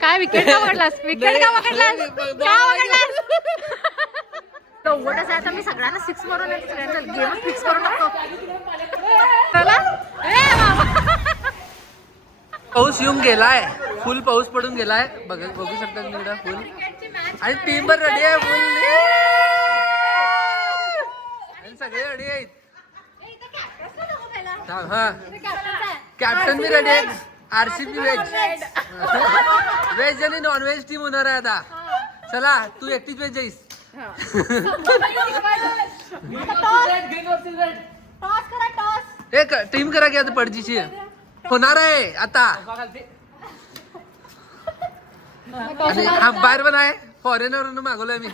काय विकेट का पकडलास? विकेट का पकडलास? का पकडलास? एवढंच आहे आता मी सगळ्यांना 6 मारून सगळ्यांचा गेम फिक्स करून टाकतो. पाऊस येऊन गेलाय, फुल पाऊस पडून गेलाय. बघू शकता तुम्ही इकडे फुल आणि टीम पण रेडी आहे फुल आणि सगळे रेडी आहेत. हा कॅप्टन मी रेडी आहे. RCB व्हेज आणि नॉन व्हेज टीम होणार आहे आता. चला तू एकटीच व्हेज जाईस. एक टीम करा की आता पडजीची होणार आहे आता. आणि अंपायर पण आहे, फॉरेनर मागवलंय मी.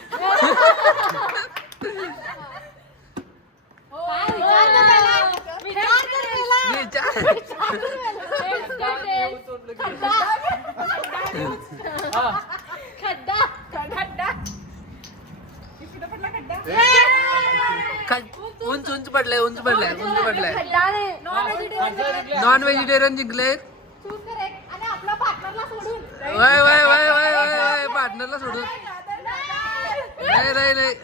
उंच उंच पडलंय, उंच पडलंय, उंच पडलंय. नॉन व्हेजिटेरियन जिंकले. वय वय वय वय वय पार्टनरला सोडून नाही नाही नाही.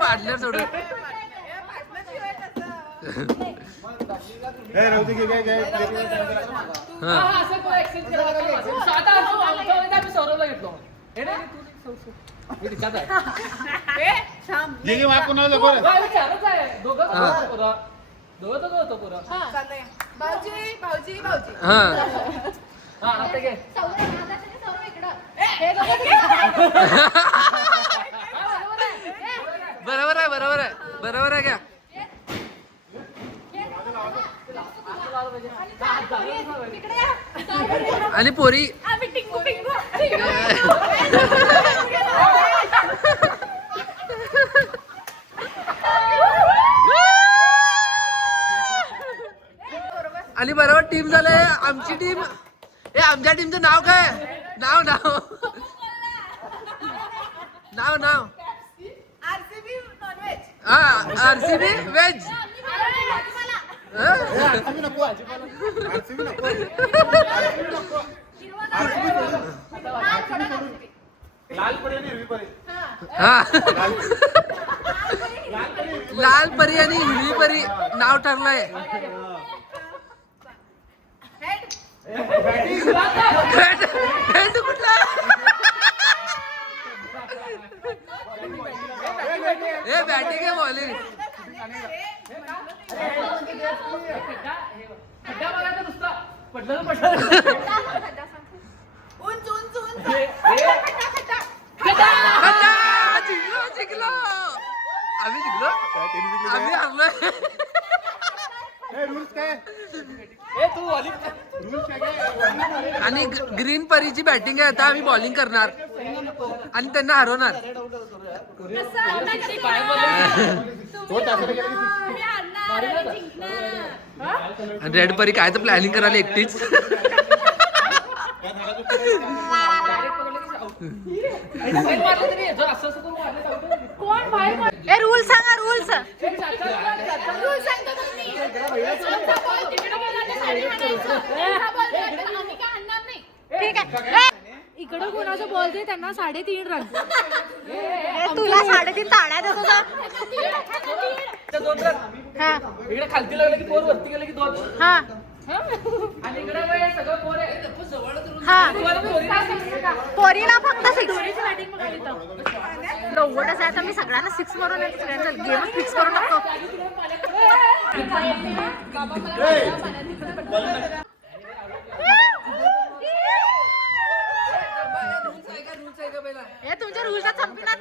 पार्टनर सोडून बरोबर आहे, बरोबर आहे, बरोबर आहे. क्या आणि पोरी आणि बरोबर टीम झाले आमची टीम. आमच्या टीमचं नाव काय? नाव नाव नाव नाव हा RCB व्हेज. लाल परी आणि हिरवी परी नाव ठरलंय. कुठला हे बॅटिंग आहे बॉलिंग. जिंकलो आम्ही, जिंकलो आम्ही, हरलोय. आणि ग्रीन परीची बॅटिंग आहे आता. आम्ही बॉलिंग करणार आणि त्यांना हरवणार. रेड परी काय तर प्लॅनिंग करायला एकटीच. रूल सांगा, रूल्स. ठीक आहे. इकडं कोणाचं बॉल दे त्यांना 3.5 रन. तुला 3.5 ताण्या देतो का? हा इकडे खालती लागलं की 4, वरती गेलं की 2. हा आणि इकडे सगळं 4 आहे. हा पोरीला फक्त 6. एवढंच आहे आता मी सगळ्यांना 6 मारून सगळ्यांचा गेम फिक्स करून टाकतो. हे तुमच्या रूल्सला संपणार.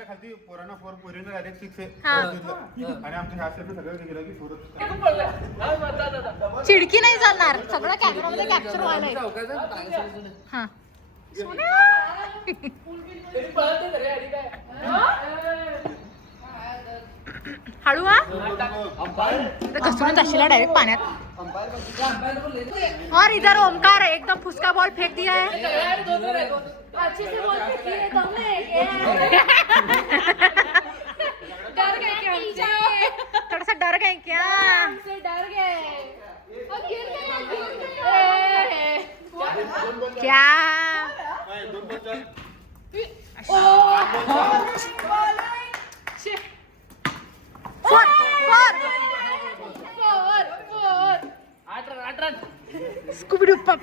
चिडकी नाही चालणार, सगळं कॅमेरामध्ये कॅप्चर व्हायला. हा हळू हा घसरून जाशील डायरेक्ट पाण्यात. और इधर ओमकार एकदम फुसका बॉल फेंक दिया है. अच्छे से बॉल फेंकी है तुमने. डर गए क्या? थोड़ा से डर गए क्या? हमसे डर गए और गिर गए। क्या? फोर फोर स्कूबी पप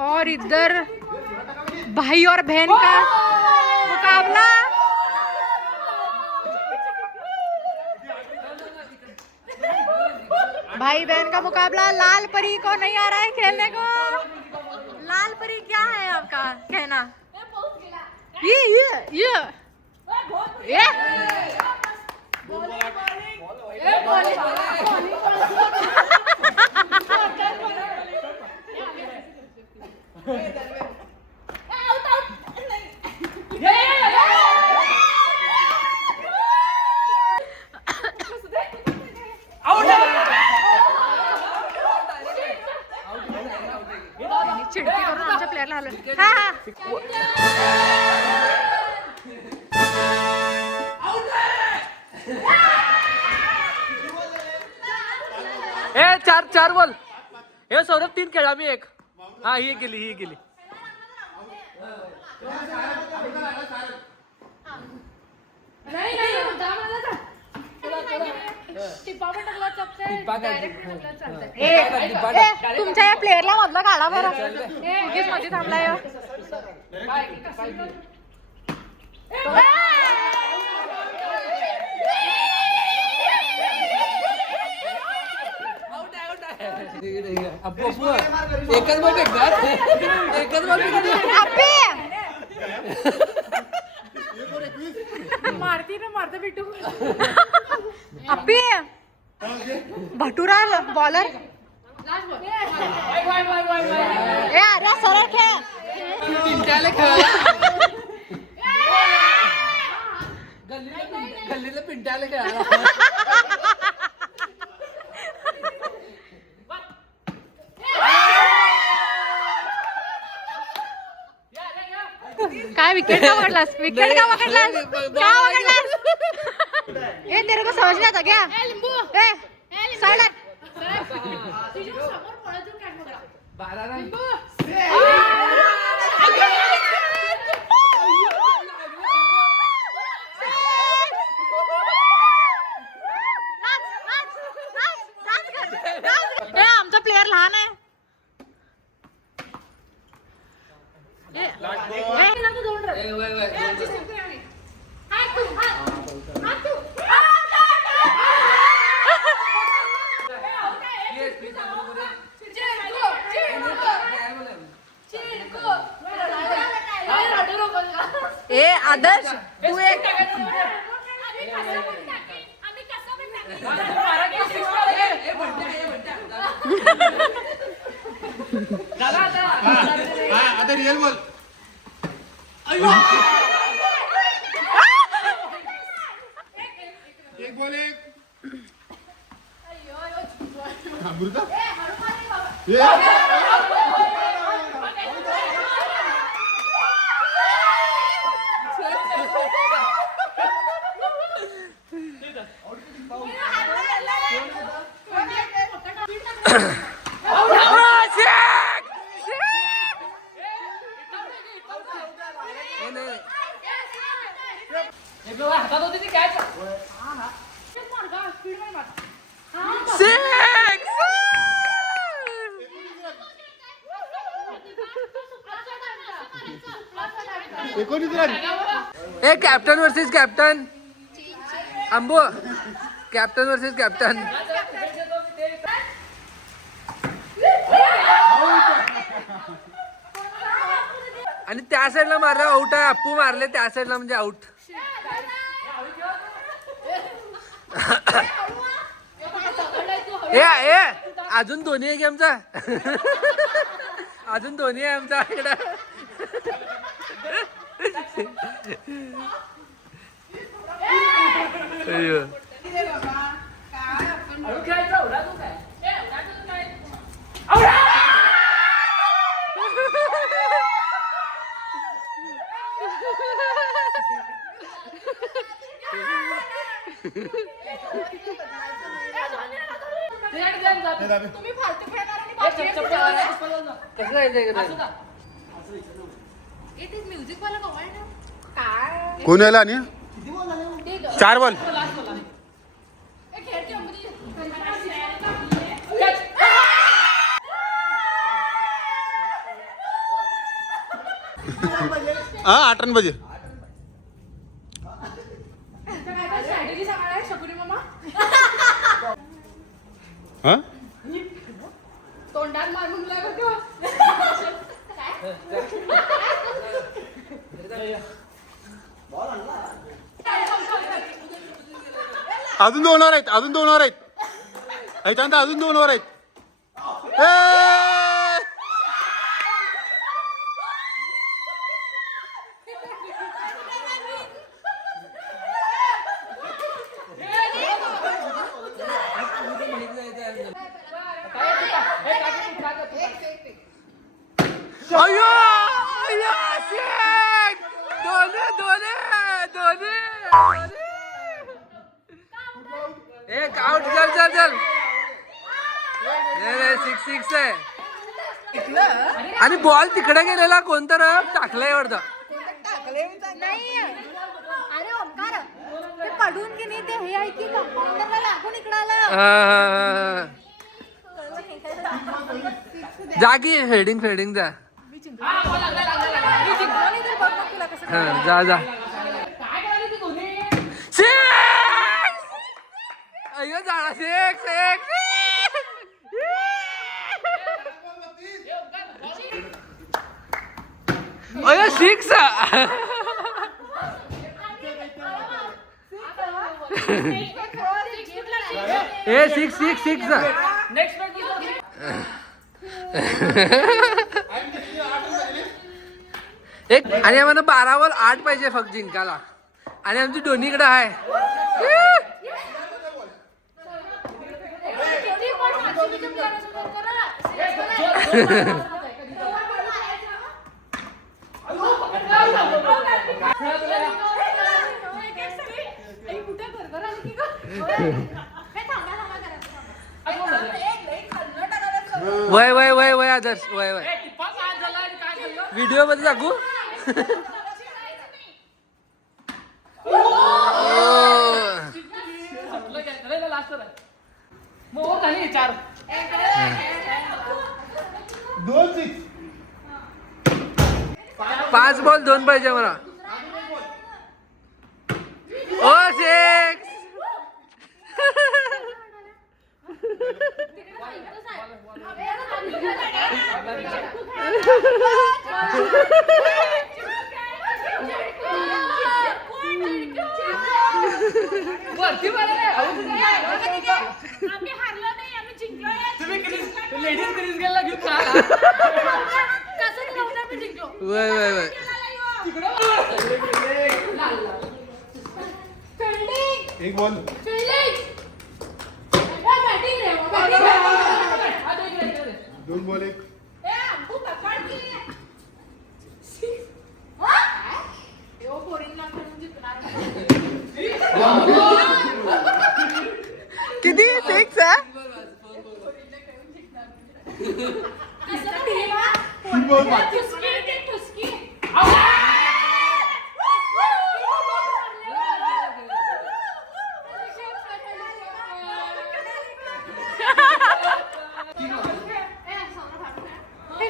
और इधर भाई और बहन का मुकाबला। भाई बहन का मुकाबला। लाल परी को नहीं आ रहा है खेलने को। लाल परी क्या है आपका कहना? ये चिडकी करून आमच्या प्लेअरला हलवलं. हा हा ए चार चार बॉल. हे सौरभ 3 खेळा मी 1. हा ही गेली. नहीं टिप्पा पण टाकला चपसे डायरेक्ट टाकला चालतंय. तुमच्या या प्लेअरला मधलं काढा बरं. उगीच मध्ये थांबलाय हो. एकच बॉल फेकणार. अप्पी मारते बिट्टू. अप्पी भटुरा बॉलर. ए अरे सरळ खेळ. गल्लीला पिंट्याला खेळायला. काय विकेट का पकडलास? विकेट का पकडलास? क्या पकडलास? ए तेरे को समझ नहीं आता क्या? ए साइड समोर पळत काय बघा. 12 रन. आमचा प्लेअर लहान आहे. ए आदर्श तू एक आता रिअल बोल. एक बॉल एक. अमृता हातात होती ती कॅच. ए कॅप्टन वर्सेस कॅप्टन. अंबो कॅप्टन वर्सेस कॅप्टन. आणि त्या साईडला मारलं आउट आहे. अप्पू मारले त्या साईडला म्हणजे आउट. ए अजून दोन्ही आहे की आमचा. अजून दोन्ही आहे आमचा इकडं. तुम्ही फालतू खेळणार कसं जायचं म्युझिक वाला कवाय ना काय कोण यायला आणि 4 बॉल हा 8 रन बजे स्ट्रॅटेजी सांगा शकुनी मामा हा तोंडात मारून लागत अजून 2 ओव्हर आहेत अजून 2 ओव्हर आहेत ऐकांत अजून 2 ओव्हर आहेत अयो अयो शेख दोन्ही एक आउट चल सिक्स आहे आणि बॉल तिकडे गेलेला कोणतं टाकलंय वाटतं नाही अरे ओंकार ते पडून की नाही ते हे आहे की कंपाऊंडरला लागून इकडं आलं जा की हेडिंग जा जा अय्यो झाला अय्यो 6 ए 6 एक आणि आम्हाला 12 वर 8 पाहिजे फक्त जिंकायला आणि आमची दोन्हीकडे आहे वय आदर्श वय व्हिडिओ मध्ये दाखवू पाच बॉल 2 पाहिजे मला ओ 6 आम्ही हारलो नाही आम्ही जिंकलो लेडीज क्रिस गेला घेऊन कसं घेऊन आम्ही जिंकलो वय एक बॉल दोन बॉल एक किती 6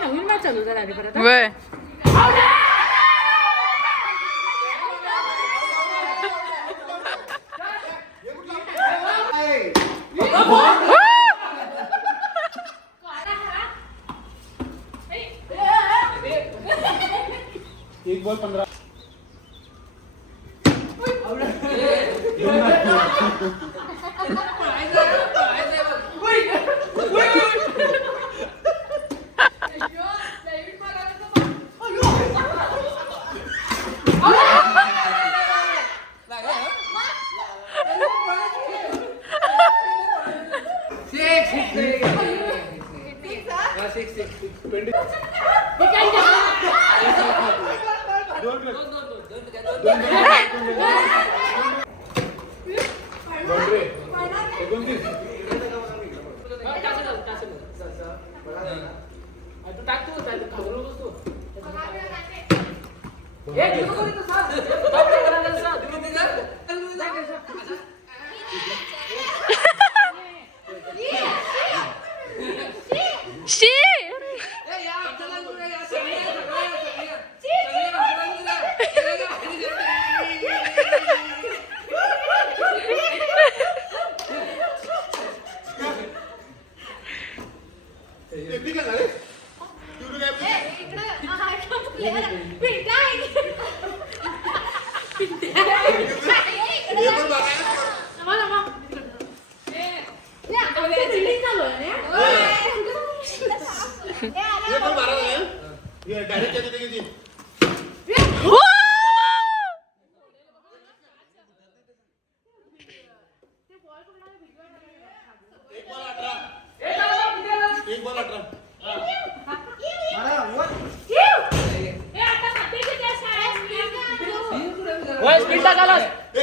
नवीन मॅच चालू झाला आधी परत वय एक बॉल 15 अरे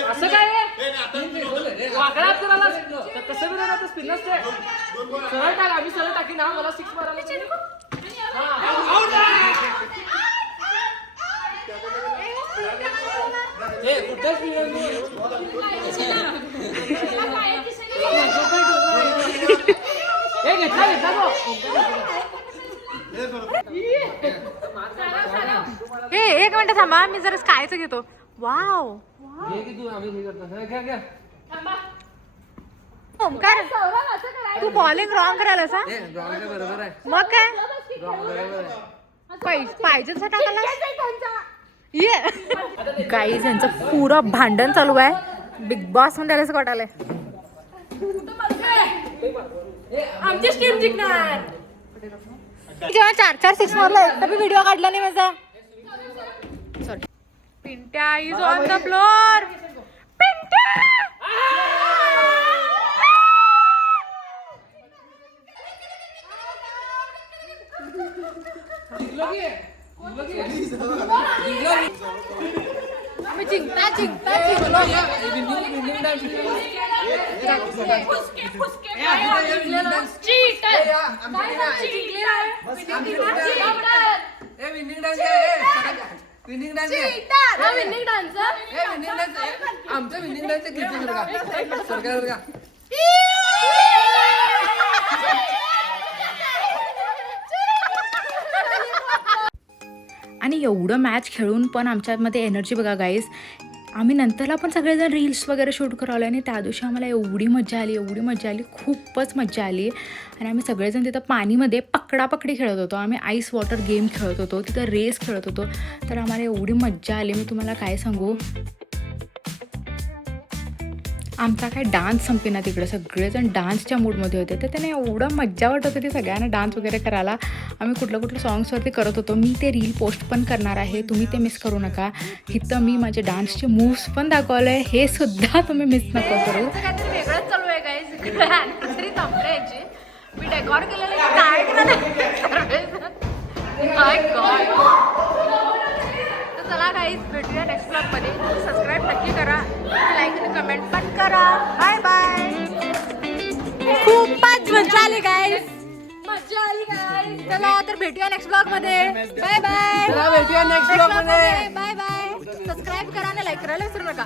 असं काय वाकडा करायला कसं बी राहतं स्पिन नसते सरळ टाक आम्ही सरळ टाकी ना मला 6 मारायला एक मिनिट थांबा मी जरा खायचं घेतो. वाव ओमकार तू बॉलिंग रॉंग करायला सा बरोबर आहे मग काय पाहिजे टाकायला ये गाईज यांचं पुरं भांडण चालू आहे बिग बॉस मध्ये आल्याचं वाटायलंय. आमची टीम जिंकणार. जेव्हा 4-4 6 मारला एकदा मी व्हिडिओ काढला नाही माझा. Sorry Pintya is on the floor. Pintya मी जिंकता जिंकलो. आमचं विनिंग डान्स सरकार का आणि एवढं मॅच खेळून पण आमच्यामध्ये एनर्जी बघा गाईज. आम्ही नंतरला पण सगळेजण रील्स वगैरे शूट करावलं आणि त्या दिवशी आम्हाला एवढी मजा आली खूपच मजा आली. आणि आम्ही सगळेजण तिथं पाणीमध्ये पकडापकडी खेळत होतो. आम्ही आईस वॉटर गेम खेळत होतो, तिथं रेस खेळत होतो. तर आम्हाला एवढी मजा आली मी तुम्हाला काय सांगू. आमचा काय डान्स संपेना तिकडे सगळेजण डान्सच्या मूडमध्ये होते. तर त्याने एवढं मजा वाटत होती सगळ्यांना डान्स वगैरे करायला. आम्ही कुठल्या सॉंग्सवरती करत होतो. मी ते रील पोस्ट पण करणार आहे, तुम्ही ते मिस करू नका. इथं मी माझे डान्सचे मूव्स पण दाखवलं आहे, हे सुद्धा तुम्ही मिस नका करू. वेगळंच चालू आहे गाईज तरी थांबलं याची मी डेकॉर केलेलं काय तर चला गाईज भेटूया नेक्स्ट ब्लॉग मध्ये. सबस्क्राईब नक्की करा, लाईक आणि कमेंट पण करा. Bye bye. खूपच मजा आली गाईज. चला तर भेटूया नेक्स्ट ब्लॉग मध्ये. Bye bye. भेटूया नेक्स्ट ब्लॉग मध्ये. Bye bye. सबस्क्राईब करा आणि लाईक करायला विसरू नका.